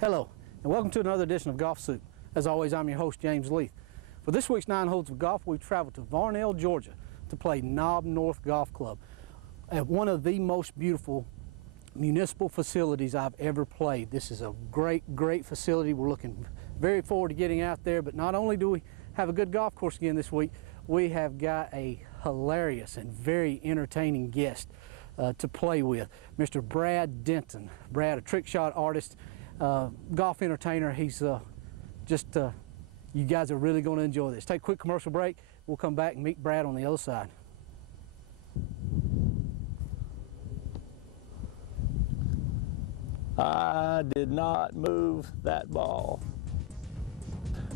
Hello, and welcome to another edition of Golfsoup. As always, I'm your host, James Leeth. For this week's 9 holes of golf, we've traveled to Varnell, Georgia to play Nob North Golf Club at one of the most beautiful municipal facilities I've ever played. This is a great facility. We're looking very forward to getting out there, but not only do we have a good golf course again this week, we have got a hilarious and very entertaining guest to play with, Mr. Brad Denton. Brad, a trick shot artist, golf entertainer. He's you guys are really going to enjoy this. Take a quick commercial break. We'll come back and meet Brad on the other side. I did not move that ball.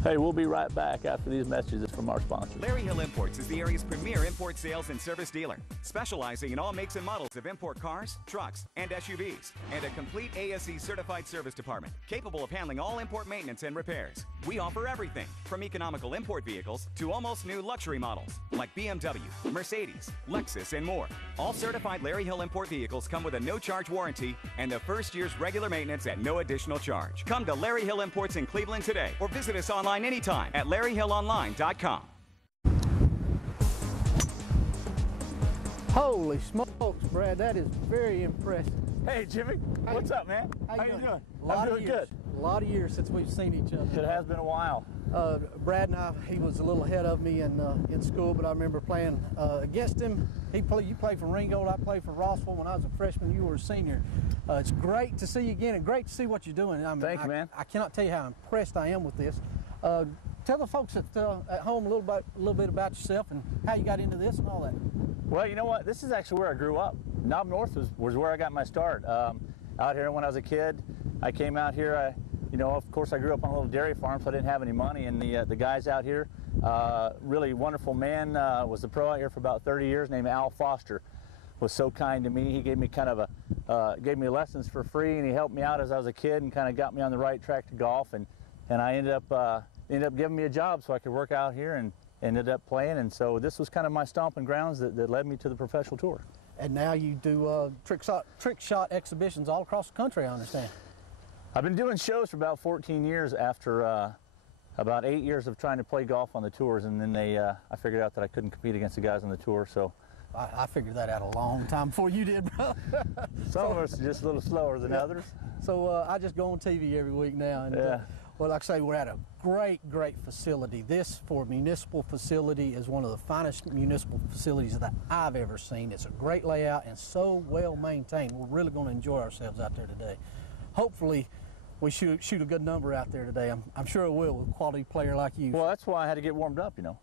Hey, we'll be right back after these messages from our sponsors. Larry Hill Imports is the area's premier import sales and service dealer, specializing in all makes and models of import cars, trucks, and SUVs, and a complete ASE certified service department capable of handling all import maintenance and repairs. We offer everything from economical import vehicles to almost new luxury models like BMW, Mercedes, Lexus, and more. All certified Larry Hill Import vehicles come with a no-charge warranty and the first year's regular maintenance at no additional charge. Come to Larry Hill Imports in Cleveland today or visit us online anytime at LarryHillOnline.com. Holy smokes, Brad, that is very impressive. Hey, Jimmy. Hey. What's up, man? How you doing? I'm doing good. A lot of years since we've seen each other. It has been a while. Brad and I, he was a little ahead of me in school, but I remember playing against him. You played for Ringgold, I played for Rossville when I was a freshman, you were a senior. It's great to see you again and great to see what you're doing. I mean, Thank you, man. I cannot tell you how impressed I am with this. Tell the folks at home a little bit about yourself and how you got into this and all that. Well, you know what? This is actually where I grew up. Nob North was where I got my start. Out here when I was a kid, I came out here. You know, of course, I grew up on a little dairy farm, so I didn't have any money. And the guys out here, really wonderful man, was the pro out here for about 30 years, named Al Foster. Was so kind to me. He gave me kind of gave me lessons for free, and he helped me out as I was a kid and kind of got me on the right track to golf. And I ended up giving me a job so I could work out here and ended up playing. And so this was kind of my stomping grounds that led me to the professional tour. And now you do trick shot exhibitions all across the country, I understand. I've been doing shows for about 14 years after about 8 years of trying to play golf on the tours, and then I figured out that I couldn't compete against the guys on the tour. So I figured that out a long time before you did, bro. Some of us are just a little slower than others. So I just go on TV every week now. And, yeah. Well, like I say, we're at a great facility. This, for a municipal facility, is one of the finest municipal facilities that I've ever seen. It's a great layout and so well maintained. We're really going to enjoy ourselves out there today. Hopefully, we shoot a good number out there today. I'm sure it will with a quality player like you. Well, that's why I had to get warmed up, you know.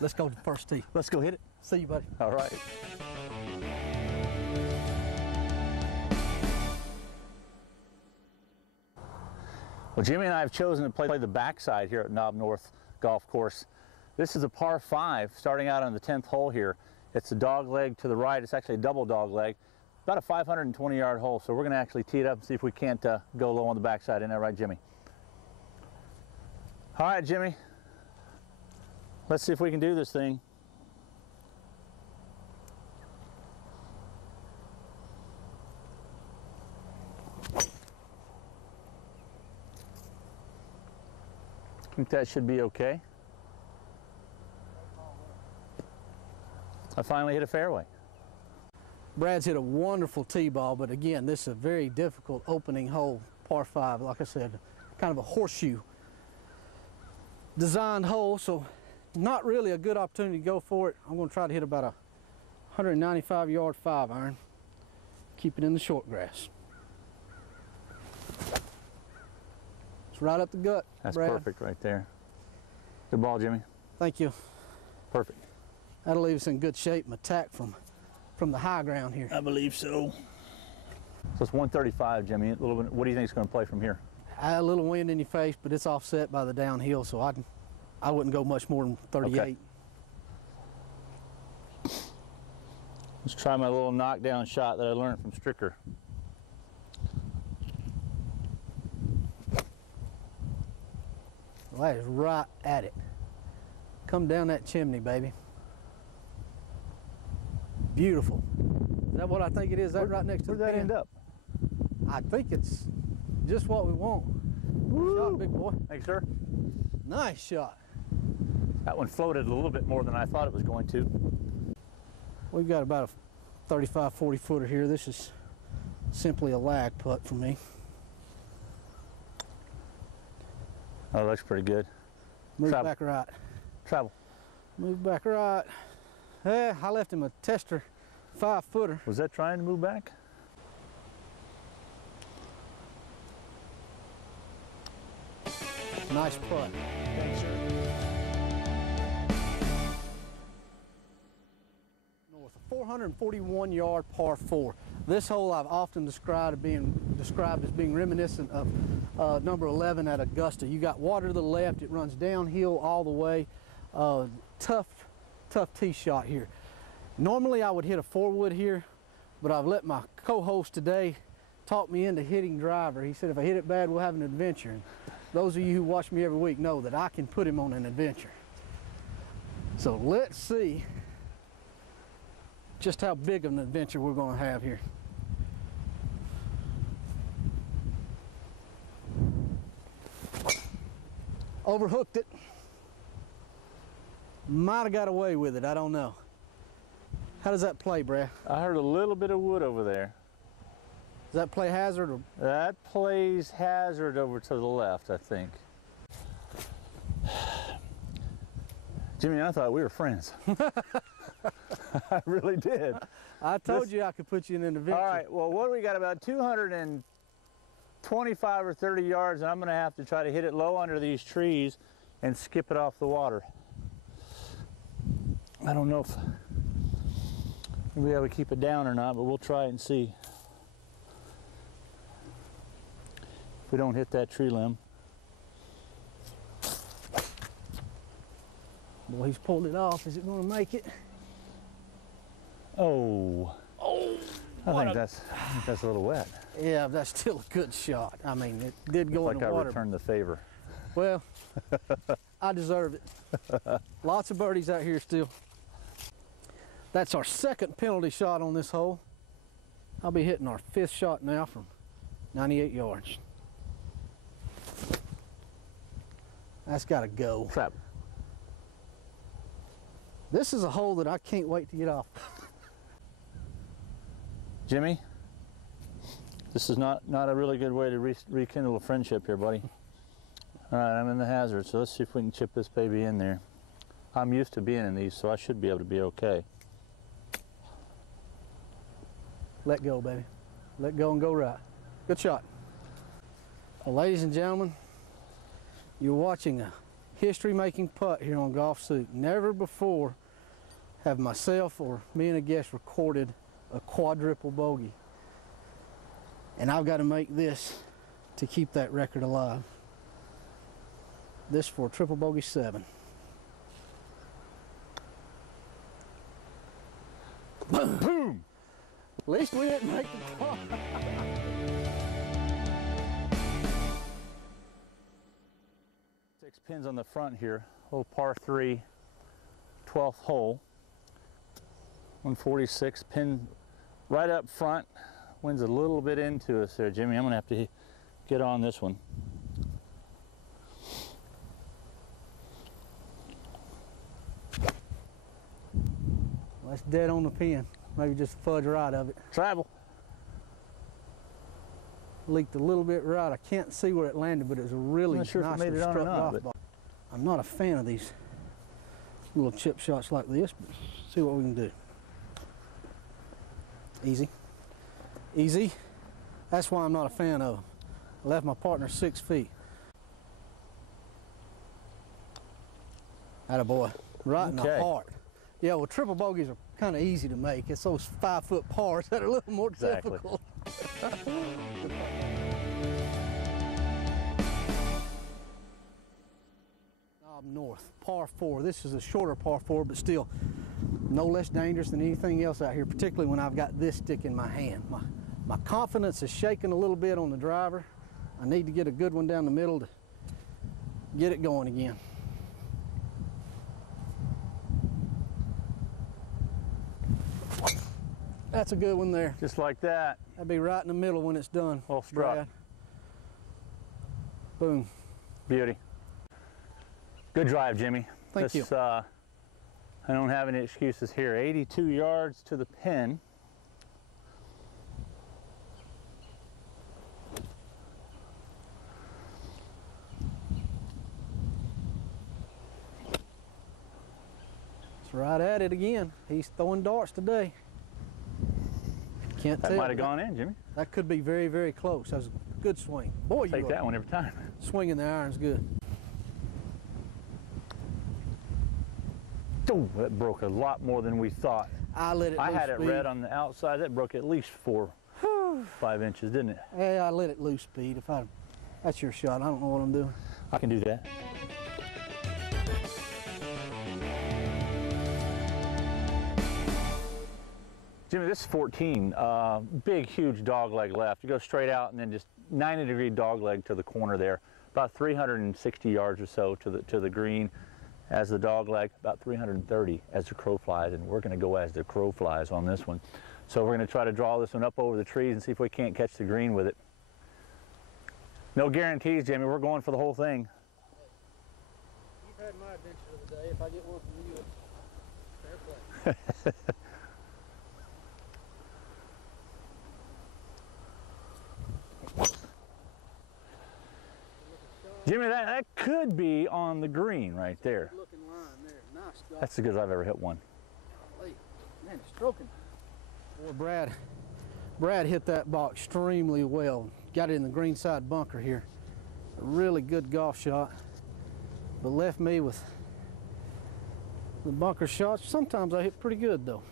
Let's go to the first tee. Let's go hit it. See you, buddy. All right. Well, Jimmy and I have chosen to play the backside here at Nob North Golf Course. This is a par 5 starting out on the 10th hole here. It's a dog leg to the right. It's actually a double dog leg. About a 520-yard hole, so we're going to actually tee it up and see if we can't go low on the backside. Isn't that right, Jimmy? All right, Jimmy. Let's see if we can do this thing. I think that should be okay. I finally hit a fairway. Brad's hit a wonderful tee ball, but again, this is a very difficult opening hole, par 5. Like I said, kind of a horseshoe designed hole, so not really a good opportunity to go for it. I'm going to try to hit about a 195-yard 5-iron. Keep it in the short grass. It's right up the gut, That's Brad. perfect right there. Good ball, Jimmy. Thank you. Perfect. That'll leave us in good shape and attack from the high ground here. I believe so. So it's 135, Jimmy. A little bit. What do you think it's going to play from here? A little wind in your face, but it's offset by the downhill, so I wouldn't go much more than 38. Okay. Let's try my little knockdown shot that I learned from Stricker. Well, that is right at it. Come down that chimney, baby. Beautiful. Is that what I think it is? Is that right next to the Where'd that pin? end up? I think it's Just what we want. Good shot, big boy. Thanks, sir. Nice shot. That one floated a little bit more than I thought it was going to. We've got about a 35, 40 footer here. This is simply a lag putt for me. Oh, looks pretty good. Move Travel. back right. Travel. Move back right. Yeah, I left him a tester 5 footer. Was that trying to move back? Nice putt. Thanks, sir. North, a 441-yard par 4. This hole I've often described as being reminiscent of number 11 at Augusta. You got water to the left, it runs downhill all the way. Tough tee shot here. Normally I would hit a 4-wood here, but I've let my co-host today talk me into hitting driver. He said if I hit it bad, we'll have an adventure. And those of you who watch me every week know that I can put him on an adventure. So let's see just how big of an adventure we're going to have here. Overhooked it. Might have got away with it, I don't know. How does that play, Brad? I heard a little bit of wood over there. Does that play hazard? Or? That plays hazard over to the left, I think. Jimmy, I thought we were friends. I really did. I told you I could put you in an adventure. All right, well, what do we got? About 225 or 30 yards, and I'm going to have to try to hit it low under these trees and skip it off the water. I don't know if we'll be able to keep it down or not, but we'll try it and see. If we don't hit that tree limb. Boy, he's pulled it off. Is it going to make it? Oh. Oh. I think that's a little wet. Yeah, that's still a good shot. I mean, it did go in the like I water. returned the favor. Well, I deserve it. Lots of birdies out here still. That's our second penalty shot on this hole. I'll be hitting our 5th shot now from 98 yards. That's got to go. Trap. This is a hole that I can't wait to get off. Jimmy, this is not a really good way to rekindle a friendship here, buddy. All right, I'm in the hazard, so let's see if we can chip this baby in there. I'm used to being in these, so I should be able to be okay. Let go, baby. Let go and go right. Good shot. Well, ladies and gentlemen, you're watching a history-making putt here on Golfsoup. Never before have myself or me and a guest recorded a quadruple bogey. And I've got to make this to keep that record alive. This for triple bogey 7. Boom! Boom! At least we didn't make the par. 6 pins on the front here. Little par 3, 12th hole. 146 pin right up front. Wind's a little bit into us there, Jimmy. I'm gonna have to get on this one. That's dead on the pin. Maybe just fudge right of it. Travel. Leaked a little bit right. I can't see where it landed, but it was a really I'm not sure if it made it on or not, but... I'm not a fan of these little chip shots like this, but see what we can do. Easy. Easy. That's why I'm not a fan of them. I left my partner 6 feet. Attaboy. Right in the heart. Yeah, well, triple bogeys are kind of easy to make. It's those 5-foot pars that are a little more difficult. Nob North, par 4. This is a shorter par 4, but still no less dangerous than anything else out here, particularly when I've got this stick in my hand. My confidence is shaking a little bit on the driver. I need to get a good one down the middle to get it going again. That's a good one there. Just like that. That'll be right in the middle when it's done. Well struck. Brad. Boom. Beauty. Good drive, Jimmy. Thank you. I don't have any excuses here. 82 yards to the pin. It's right at it again. He's throwing darts today. Can't tell. That might have gone in, Jimmy. That could be very, very close. That was a good swing. Boy, Take you that one every time. swinging the iron's good. Oh, that broke a lot more than we thought. I let it I loose had it speed. red on the outside. That broke at least 5 inches, didn't it? Yeah, I let it loose speed. That's your shot. I don't know what I'm doing. I can do that. Jimmy, this is 14. Big, huge dog leg left. You go straight out and then just 90-degree dog leg to the corner there. About 360 yards or so to the green as the dog leg, about 330 as the crow flies, and we're going to go as the crow flies on this one. So we're going to try to draw this one up over the trees and see if we can't catch the green with it. No guarantees, Jimmy. We're going for the whole thing. You've had my adventure of the day. If I get one from you, it's fair play. Jimmy, that could be on the green right there. Looking line there. Nice golf. That's the good as I've ever hit one. Man, it's stroking. Boy, Brad hit that ball extremely well. Got it in the green side bunker here. A really good golf shot, but left me with the bunker shots. Sometimes I hit pretty good though.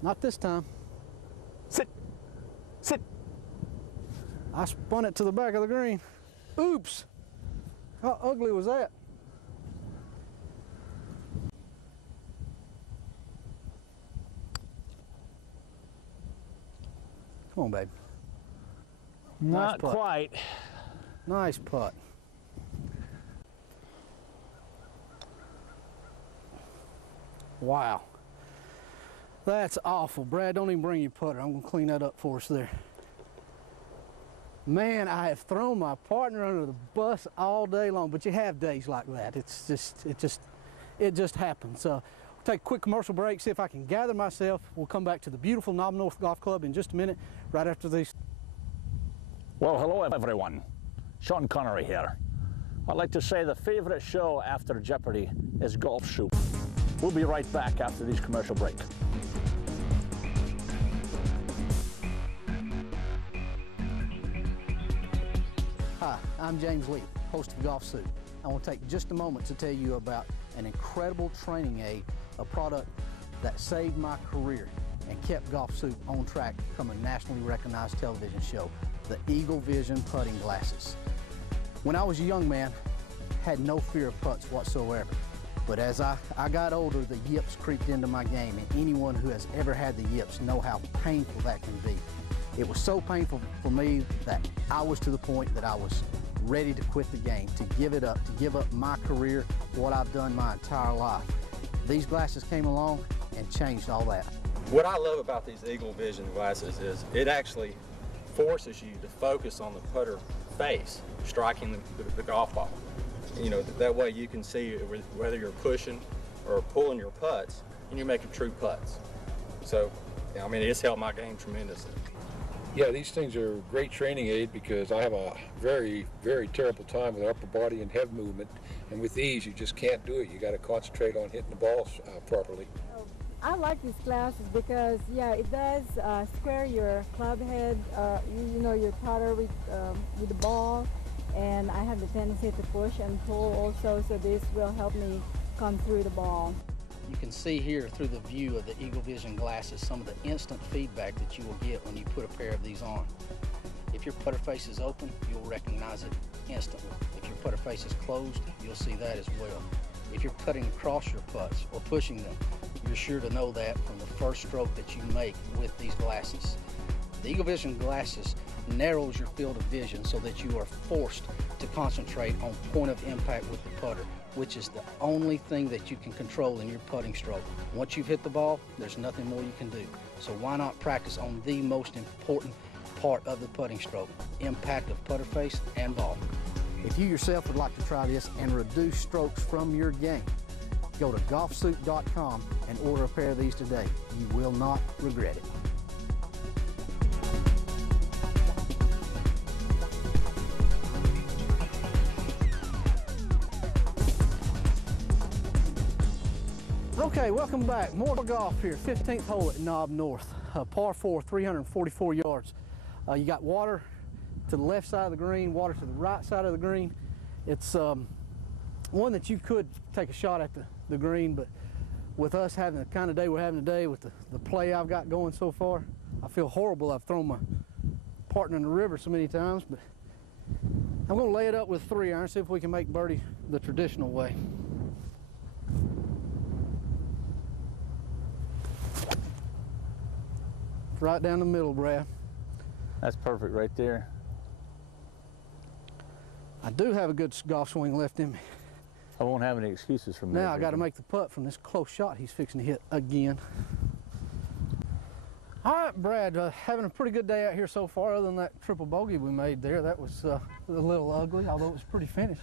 Not this time. Sit. Sit. I spun it to the back of the green. Oops. How ugly was that? Come on, babe. Not putt. quite. Nice putt. Wow. That's awful. Brad, don't even bring your putter. I'm going to clean that up for us there. Man, I have thrown my partner under the bus all day long, but you have days like that. It just happens. We'll take a quick commercial break, see if I can gather myself. We'll come back to the beautiful Nob North Golf Club in just a minute, right after these. Well, hello everyone. Sean Connery here. I'd like to say the favorite show after Jeopardy is Golfsoup. We'll be right back after this commercial break. Hi, I'm James Leeth, host of Golfsoup. I want to take just a moment to tell you about an incredible training aid, a product that saved my career and kept Golfsoup on track to become a nationally recognized television show, the Eagle Vision putting glasses. When I was a young man, had no fear of putts whatsoever. But as I got older, the yips creeped into my game, and anyone who has ever had the yips know how painful that can be. It was so painful for me that I was to the point that I was ready to quit the game, to give it up, to give up my career, what I've done my entire life. These glasses came along and changed all that. What I love about these Eagle Vision glasses is it actually forces you to focus on the putter face, striking the golf ball. You know, that way you can see whether you're pushing or pulling your putts, and you're making true putts. So, I mean, it's helped my game tremendously. Yeah, these things are a great training aid because I have a very, very terrible time with upper body and head movement, and with these you just can't do it. You got to concentrate on hitting the balls properly. I like these glasses because, yeah, it does square your club head, you know, your putter with the ball, and I have the tendency to push and pull also, so this will help me come through the ball. You can see here through the view of the Eagle Vision glasses some of the instant feedback that you will get when you put a pair of these on. If your putter face is open, you'll recognize it instantly. If your putter face is closed, you'll see that as well. If you're cutting across your putts or pushing them, you're sure to know that from the first stroke that you make with these glasses. The Eagle Vision glasses narrows your field of vision so that you are forced to concentrate on point of impact with the putter, which is the only thing that you can control in your putting stroke. Once you've hit the ball, there's nothing more you can do. So why not practice on the most important part of the putting stroke, impact of putter face and ball. If you yourself would like to try this and reduce strokes from your game, go to golfsoup.com and order a pair of these today. You will not regret it. Okay, welcome back. More golf here. 15th hole at Nob North. Par 4, 344 yards. You got water to the left side of the green, water to the right side of the green. It's one that you could take a shot at the green, but with us having the kind of day we're having today, with the play I've got going so far, I feel horrible. I've thrown my partner in the river so many times, but I'm going to lay it up with 3-iron, see if we can make birdie the traditional way. Right down the middle, Brad. That's perfect right there. I do have a good golf swing left in me. I won't have any excuses from there. Now I got to make the putt from this close shot he's fixing to hit again. All right, Brad, having a pretty good day out here so far, other than that triple bogey we made there. That was a little ugly, although it was pretty finished.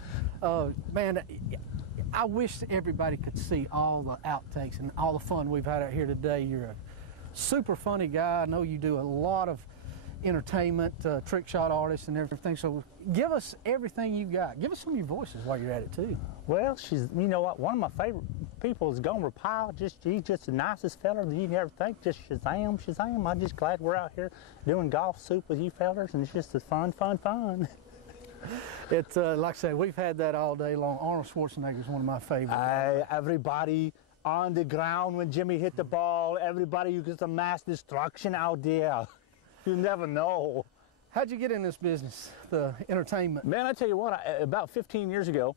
Man, I wish everybody could see all the outtakes and all the fun we've had out here today. You're a super funny guy. I know you do a lot of entertainment, trick shot artists and everything. So give us everything you got. Give us some of your voices while you're at it too. Well, you know what? One of my favorite people is Gomer Pyle. He's just the nicest fella that you can ever think. Just Shazam, Shazam. I'm just glad we're out here doing Golfsoup with you fellas, and it's just fun. It's like I say, we've had that all day long. Arnold Schwarzenegger is one of my favorites. Everybody on the ground when Jimmy hit the ball. Everybody, you get some mass destruction out there. You never know. How'd you get in this business, the entertainment? Man, I tell you what, about 15 years ago,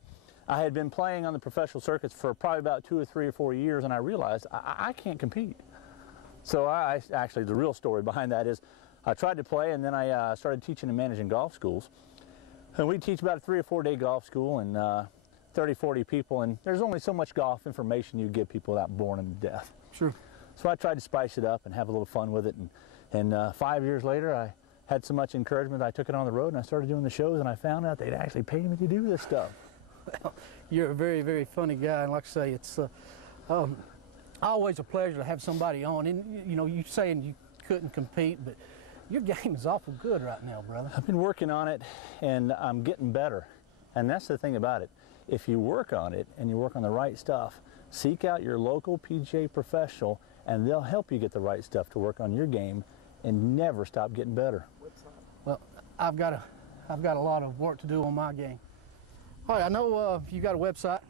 I had been playing on the professional circuits for probably about 2 or 3 or 4 years, and I realized I can't compete. So actually, the real story behind that is I tried to play, and then I started teaching and managing golf schools. And we teach about a 3 or 4 day golf school, and 30, 40 people, and there's only so much golf information you give people without boring them to death. Sure. So I tried to spice it up and have a little fun with it, and 5 years later, I had so much encouragement, I took it on the road and I started doing the shows, and I found out they'd actually pay me to do this stuff. Well, you're a very, very funny guy, and like I say, it's always a pleasure to have somebody on. And you know, you saying you couldn't compete, but your game is awful good right now, brother. I've been working on it, and I'm getting better. And that's the thing about it. If you work on it and you work on the right stuff, seek out your local PGA professional, and they'll help you get the right stuff to work on your game, and never stop getting better. Well, I've got a lot of work to do on my game. All right, I know you got a website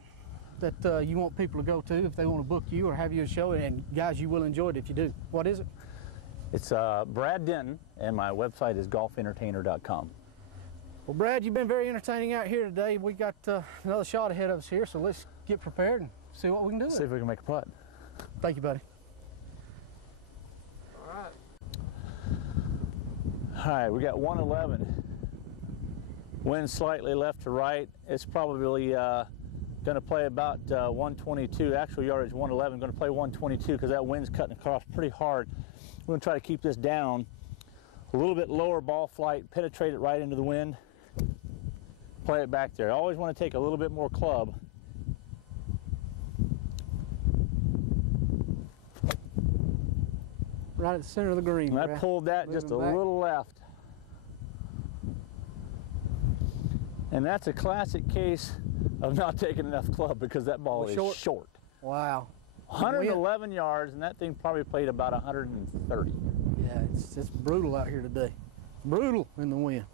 that you want people to go to if they want to book you or have you a show, and guys, you will enjoy it if you do. What is it? It's Brad Denton, and my website is golfentertainer.com. Well, Brad, you've been very entertaining out here today. We got another shot ahead of us here, so let's get prepared and see what we can do. See if we can make a putt. Thank you, buddy. All right, we got 111. Wind slightly left to right. It's probably going to play about 122. Actual yardage 111. Going to play 122 because that wind's cutting across pretty hard. We're going to try to keep this down. A little bit lower ball flight, penetrate it right into the wind. Play it back there. I always want to take a little bit more club. Right at the center of the green. And I pulled that just a little left. And that's a classic case of not taking enough club because that ball is short. Wow. 111 yards, and that thing probably played about 130. Yeah, it's brutal out here today. Brutal in the wind.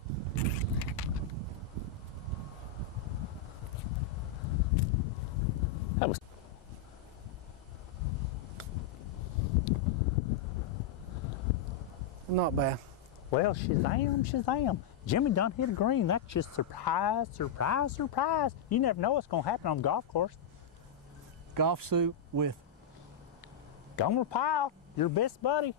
That was not bad. Well, Shazam. Jimmy done hit a green. That's just surprise. You never know what's going to happen on the golf course. Golfsoup with Gomer Pyle, your best buddy.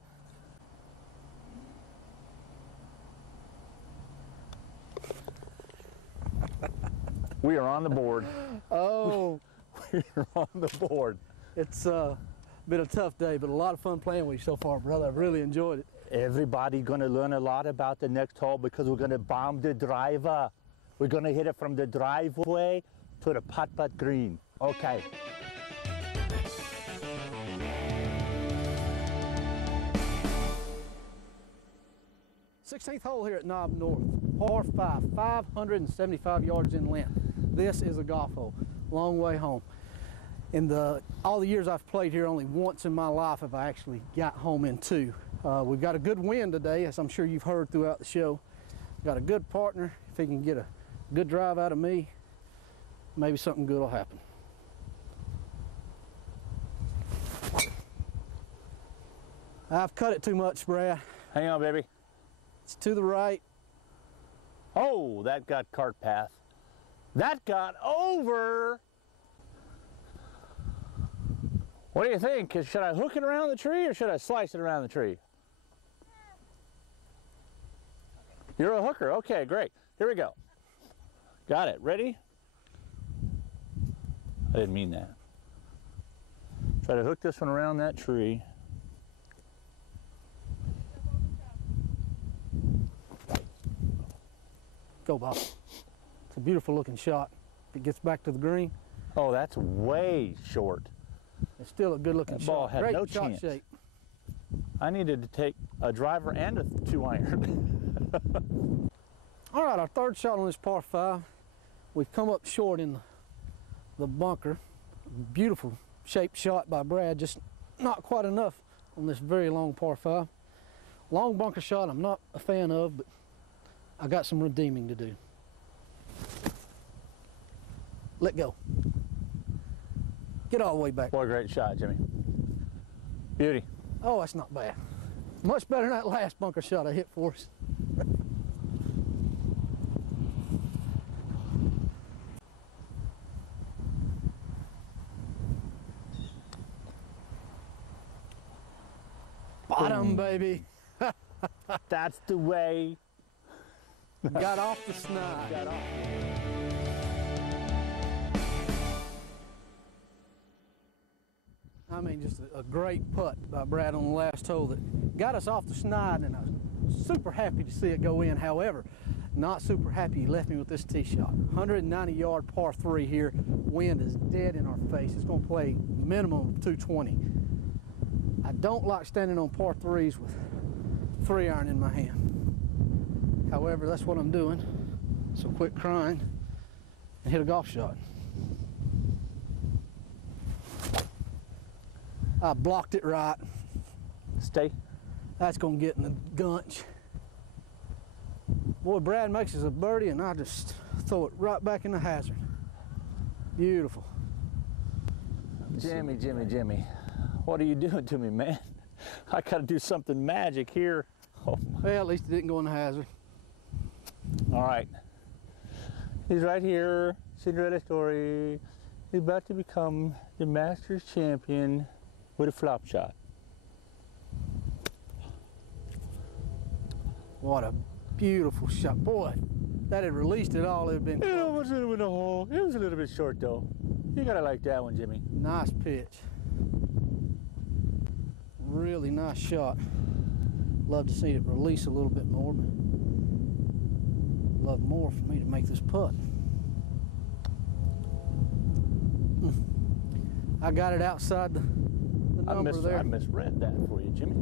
We are on the board. Oh. We're on the board. It's been a tough day, but a lot of fun playing with you so far, brother. I've really enjoyed it. Everybody gonna learn a lot about the next hole because we're gonna bomb the driver. We're gonna hit it from the driveway to the putt-putt green. Okay. Sixteenth hole here at Nob North, par 5, 575 yards in length. This is a golf hole, long way home. In all the years I've played here, only once in my life have I actually got home in two. We've got a good wind today, as I'm sure you've heard throughout the show. Got a good partner. If he can get a good drive out of me, maybe something good will happen. I've cut it too much, Brad. Hang on, baby. It's to the right. Oh, that got cart path. That got over. What do you think? Should I hook it around the tree or should I slice it around the tree? You're a hooker. Okay, great. Here we go. Got it. Ready? I didn't mean that. Try to hook this one around that tree. Go, Bob. It's a beautiful looking shot. If it gets back to the green. Oh, that's way short. It's still a good looking That ball shot. had Great no shot chance. shape. I needed to take a driver and a 2-iron. All right, our third shot on this par 5. We've come up short in the bunker. Beautiful shaped shot by Brad, just not quite enough on this very long par 5. Long bunker shot I'm not a fan of, but I got some redeeming to do. Let go. Get all the way back. Boy, great shot, Jimmy. Beauty. Oh, that's not bad. Much better than that last bunker shot I hit for us. Bottom, baby. That's the way. Got off the snide. Got off. I mean, just a great putt by Brad on the last hole that got us off the snide, and I was super happy to see it go in. However, not super happy he left me with this tee shot. 190-yard par 3 here. Wind is dead in our face. It's going to play minimum of 220. I don't like standing on par 3s with 3-iron in my hand. However, that's what I'm doing. So quit crying and hit a golf shot. I blocked it right. Stay. That's gonna get in the gunch. Boy, Brad makes us a birdie and I just throw it right back in the hazard. Beautiful. Jimmy, Jimmy, Jimmy. What are you doing to me, man? I gotta do something magic here. Oh my. Well, at least it didn't go in the hazard. All right. He's right here. Cinderella story. He's about to become the Masters champion with a flop shot. What a beautiful shot. Boy, that had released it all. It had been It almost went in the hole. It was a little bit short though. You gotta like that one, Jimmy. nice pitch. Really nice shot. Love to see it release a little bit more, but love more for me to make this putt. I got it outside the number there. I misread that for you, Jimmy.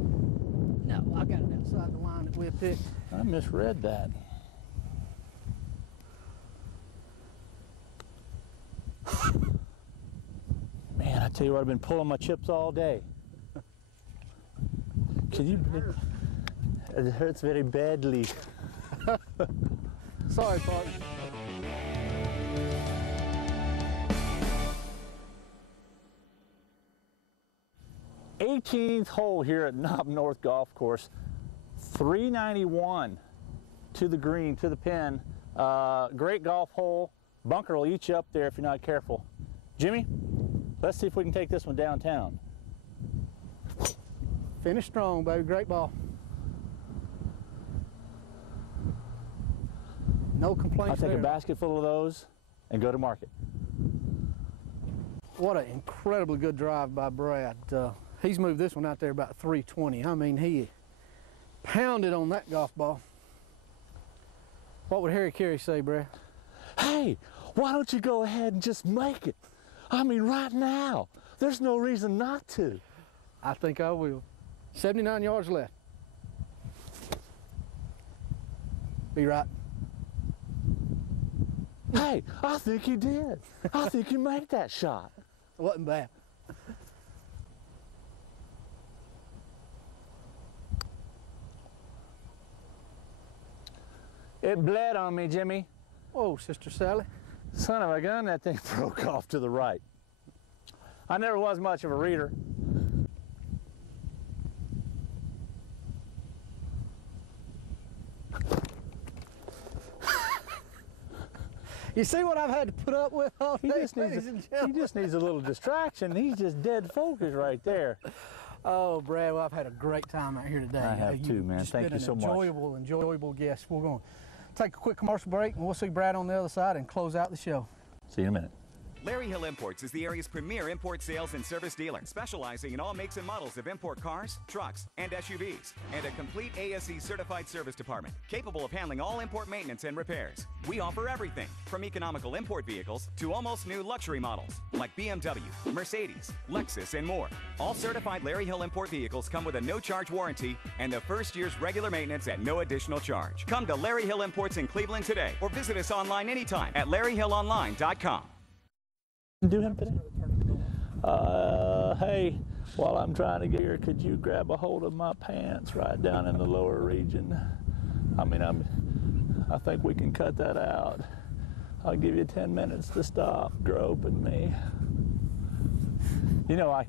No, I got it outside the line that we had picked. I misread that. Man, I tell you what, I've been pulling my chips all day. Can you believe it? It hurts very badly. Sorry, partner. Eighteenth hole here at Nob North Golf Course. 391 to the green, to the pin. Great golf hole. Bunker will eat you up there if you're not careful. Jimmy, let's see if we can take this one downtown. Finish strong, baby. Great ball. No complaints I'll take there. a basket full of those and go to market. What an incredibly good drive by Brad. He's moved this one out there about 320. I mean, he Pounded on that golf ball. What would Harry Carey say, Brad? Hey, why don't you go ahead and just make it? I mean, right now. There's no reason not to. I think I will. 79 yards left. Be right. Hey, I think you did. I think you made that shot. It wasn't bad. It bled on me, Jimmy. Whoa, Sister Sally. Son of a gun, that thing broke off to the right. I never was much of a reader. You see what I've had to put up with all day? He just needs a little distraction. He's just dead focused right there. Oh, Brad, well, I've had a great time out here today. I have too, man. Thank you so much. Enjoyable guest. We're going to take a quick commercial break, and we'll see Brad on the other side and close out the show. See you in a minute. Larry Hill Imports is the area's premier import sales and service dealer, specializing in all makes and models of import cars, trucks, and SUVs, and a complete ASE certified service department, capable of handling all import maintenance and repairs. We offer everything from economical import vehicles to almost new luxury models like BMW, Mercedes, Lexus, and more. All certified Larry Hill Import vehicles come with a no-charge warranty and the first year's regular maintenance at no additional charge. Come to Larry Hill Imports in Cleveland today, or visit us online anytime at LarryHillOnline.com. Do him today? Hey, while I'm trying to get here, could you grab a hold of my pants right down in the lower region? I mean, I think we can cut that out. I'll give you 10 minutes to stop groping me. You know, I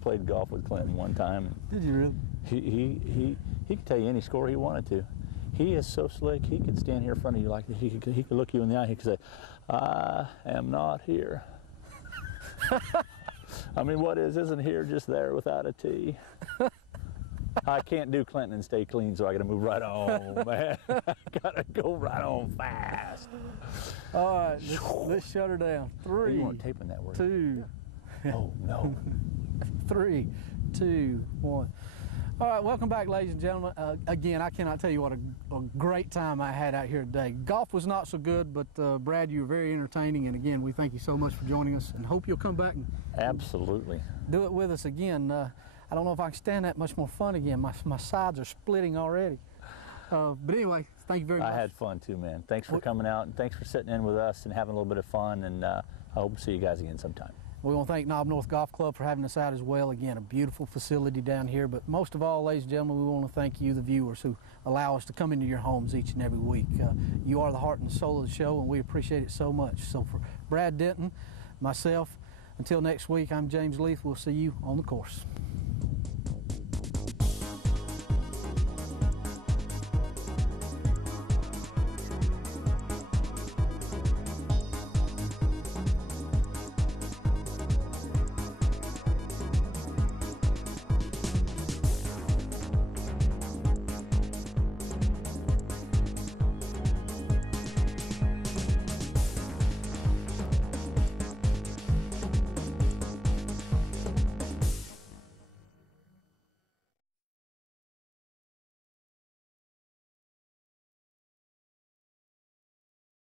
played golf with Clinton one time. Did you really? He could tell you any score he wanted to. He is so slick. He could stand here in front of you like he could look you in the eye. He could say, "I am not here." I mean, what isn't here just there without a tee? I can't do Clinton and stay clean, so I gotta move right on, man. I gotta go right on fast. All right, let's shut her down. 3, You weren't taping that word. 2, Oh, no. 3, 2, 1. All right, welcome back, ladies and gentlemen. Again, I cannot tell you what a great time I had out here today. Golf was not so good, but Brad, you were very entertaining, and again, we thank you so much for joining us, and hope you'll come back and Absolutely. do it with us again. I don't know if I can stand that much more fun again. My sides are splitting already. But anyway, thank you very much. I had fun too, man. Thanks for coming out, and thanks for sitting in with us and having a little bit of fun, and I hope to see you guys again sometime. We want to thank Nob North Golf Club for having us out as well. Again, a beautiful facility down here. But most of all, ladies and gentlemen, we want to thank you, the viewers, who allow us to come into your homes each and every week. You are the heart and soul of the show, and we appreciate it so much. So for Brad Denton, myself, until next week, I'm James Leeth. We'll see you on the course.